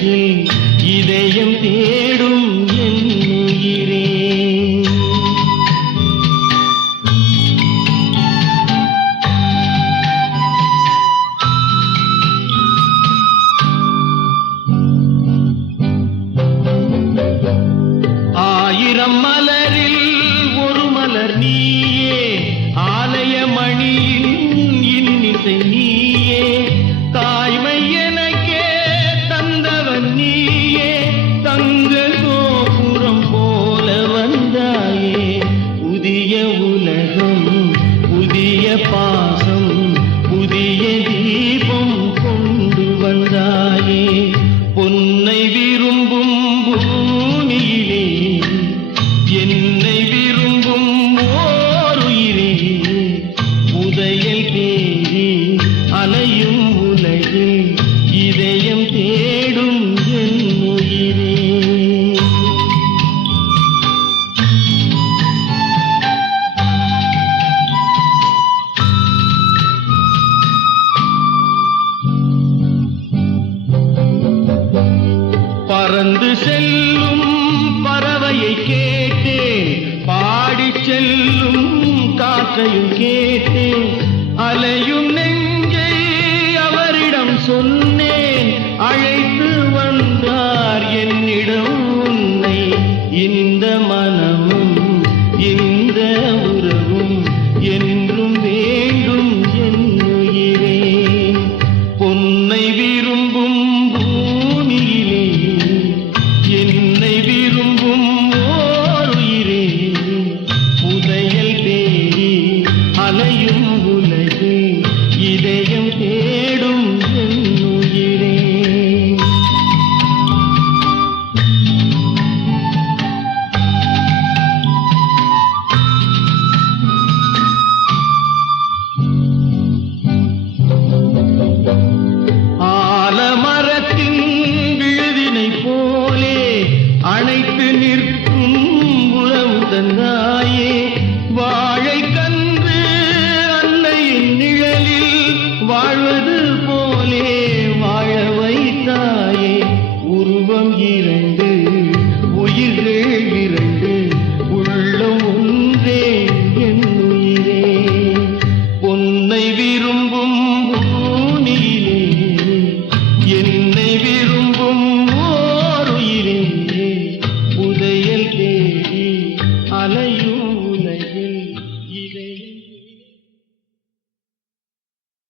உலகில் இதயம் தேடும் என் உயிரே. ஆயிரம் மலரில் ஒரு மலர் நீயே, ஆலய மணியின் இன்னிசை நீயே, தாய்மை எனக்கே தந்தவன் நீயே, தங்க கோபுரம் போல வந்தாயே. புதிய உலகம் புதிய பாசம் புதிய தீபம் கொண்டு வந்தாயே. பொன்னை விரும்பும் பூமியிலே என்னை விரும்பும் ஓருயிரே, உதயல் தேடி அலையும் உலகில் இதயம் தேடும் என் உயிரே. பறந்து செல்லும் பறவையை கேட்டேன், பாடிச் செல்லும் காற்றையும் கேட்டேன், அலையும் நெஞ்சை அவரிடம் சொன்னேன், அழை